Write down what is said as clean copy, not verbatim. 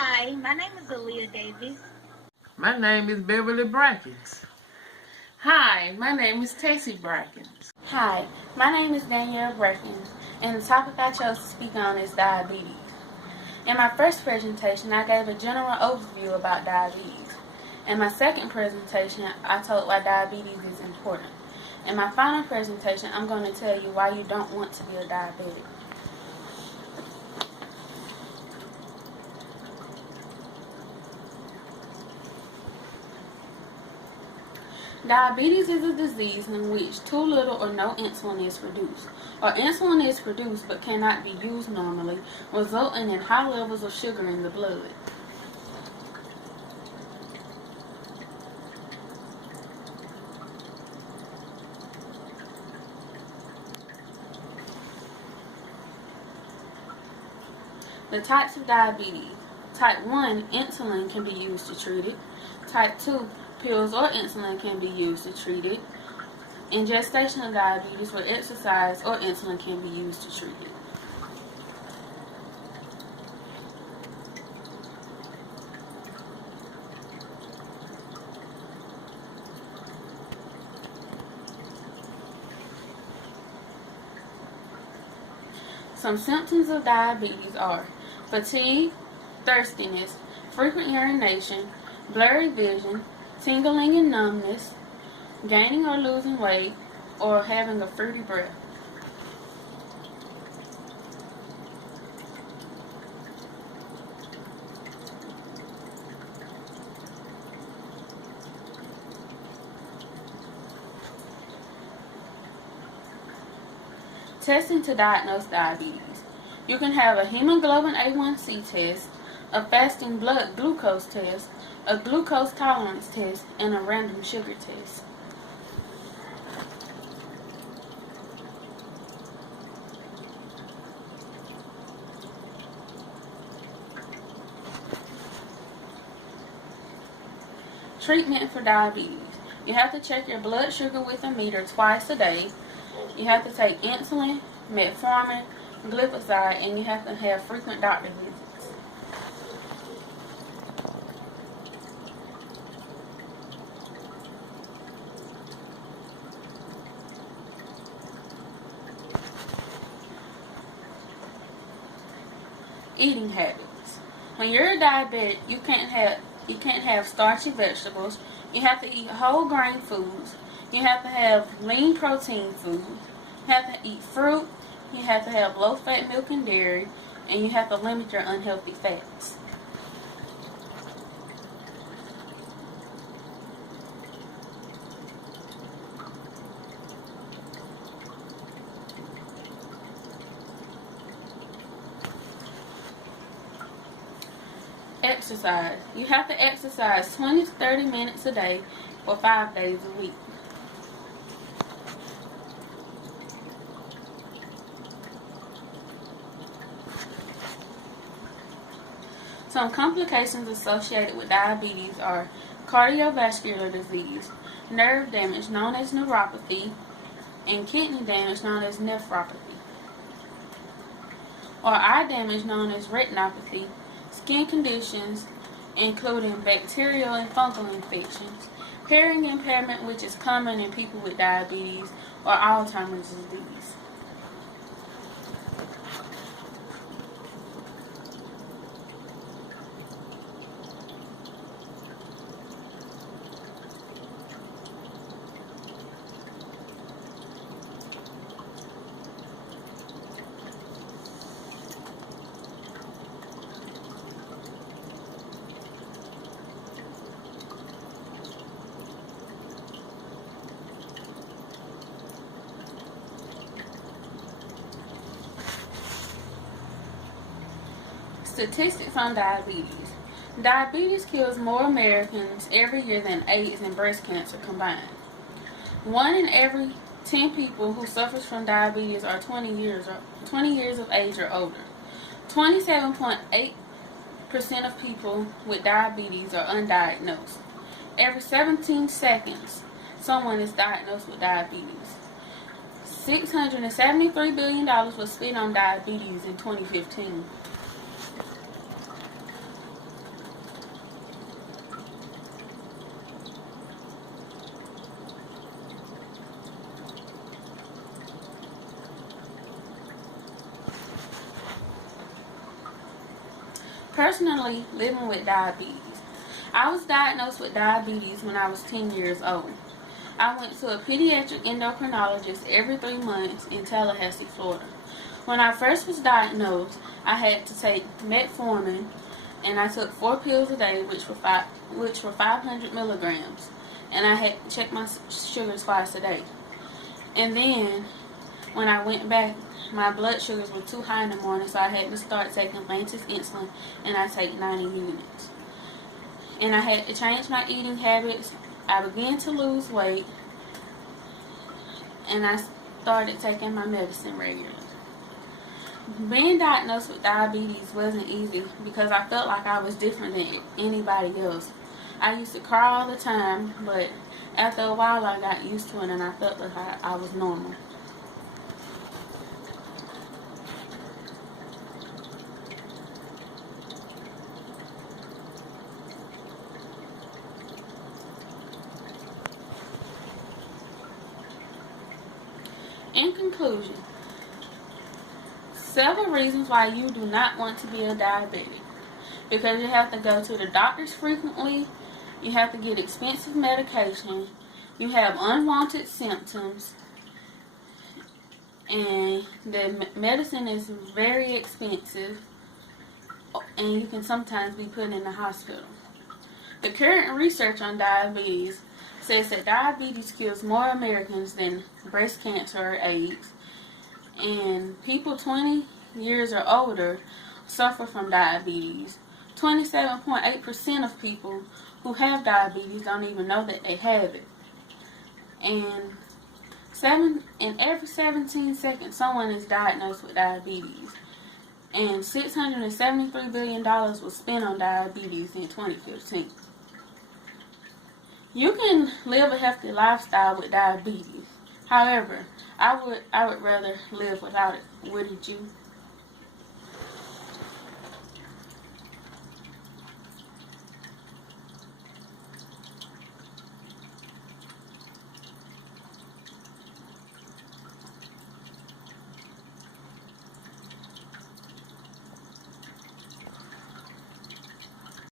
Hi, my name is Aaliyah Davis. My name is Beverly Brackens. Hi, my name is Tessie Brackens. Hi, my name is Danielle Brackens, and the topic I chose to speak on is diabetes. In my first presentation, I gave a general overview about diabetes. In my second presentation, I told why diabetes is important. In my final presentation, I'm going to tell you why you don't want to be a diabetic. Diabetes is a disease in which too little or no insulin is produced, or insulin is produced but cannot be used normally, resulting in high levels of sugar in the blood. The types of diabetes. Type 1, insulin can be used to treat it. Type 2, pills or insulin can be used to treat it. In gestational diabetes, where exercise or insulin can be used to treat it. Some symptoms of diabetes are fatigue, thirstiness, frequent urination, blurry vision, tingling and numbness, gaining or losing weight, or having a fruity breath. Testing to diagnose diabetes. You can have a hemoglobin A1C test, a fasting blood glucose test, a glucose tolerance test, and a random sugar test. Treatment for diabetes. You have to check your blood sugar with a meter twice a day. You have to take insulin, metformin, glipizide, and you have to have frequent doctor visits. Eating habits. When you're a diabetic, you can't have starchy vegetables. You have to eat whole grain foods. You have to have lean protein foods. You have to eat fruit. You have to have low-fat milk and dairy, and you have to limit your unhealthy fats. Exercise. You have to exercise 20 to 30 minutes a day for 5 days a week. Some complications associated with diabetes are cardiovascular disease, nerve damage known as neuropathy, and kidney damage known as nephropathy, or eye damage known as retinopathy, skin conditions including bacterial and fungal infections, hearing impairment, which is common in people with diabetes, or Alzheimer's disease. Statistics on diabetes. Diabetes kills more Americans every year than AIDS and breast cancer combined. 1 in every 10 people who suffers from diabetes are 20 years of age or older. 27.8% of people with diabetes are undiagnosed. Every 17 seconds, someone is diagnosed with diabetes. $673 billion was spent on diabetes in 2015. Personally, living with diabetes. I was diagnosed with diabetes when I was 10 years old. I went to a pediatric endocrinologist every 3 months in Tallahassee, Florida. When I first was diagnosed, I had to take metformin, and I took 4 pills a day, which were 500 milligrams, and I had to check my sugars twice a day. And then, when I went back, my blood sugars were too high in the morning, so I had to start taking maintenance insulin, and I take 90 units. And I had to change my eating habits. I began to lose weight, and I started taking my medicine regularly. Being diagnosed with diabetes wasn't easy because I felt like I was different than anybody else. I used to cry all the time, but after a while I got used to it and I felt like I was normal. In conclusion, several reasons why you do not want to be a diabetic. Because you have to go to the doctors frequently, you have to get expensive medication, you have unwanted symptoms, and the medicine is very expensive, and you can sometimes be put in the hospital. The current research on diabetes says that diabetes kills more Americans than breast cancer or AIDS, and people 20 years or older suffer from diabetes. 27.8% of people who have diabetes don't even know that they have it. And every 17 seconds, someone is diagnosed with diabetes. And $673 billion was spent on diabetes in 2015. You can live a healthy lifestyle with diabetes. However, I would rather live without it. Wouldn't you?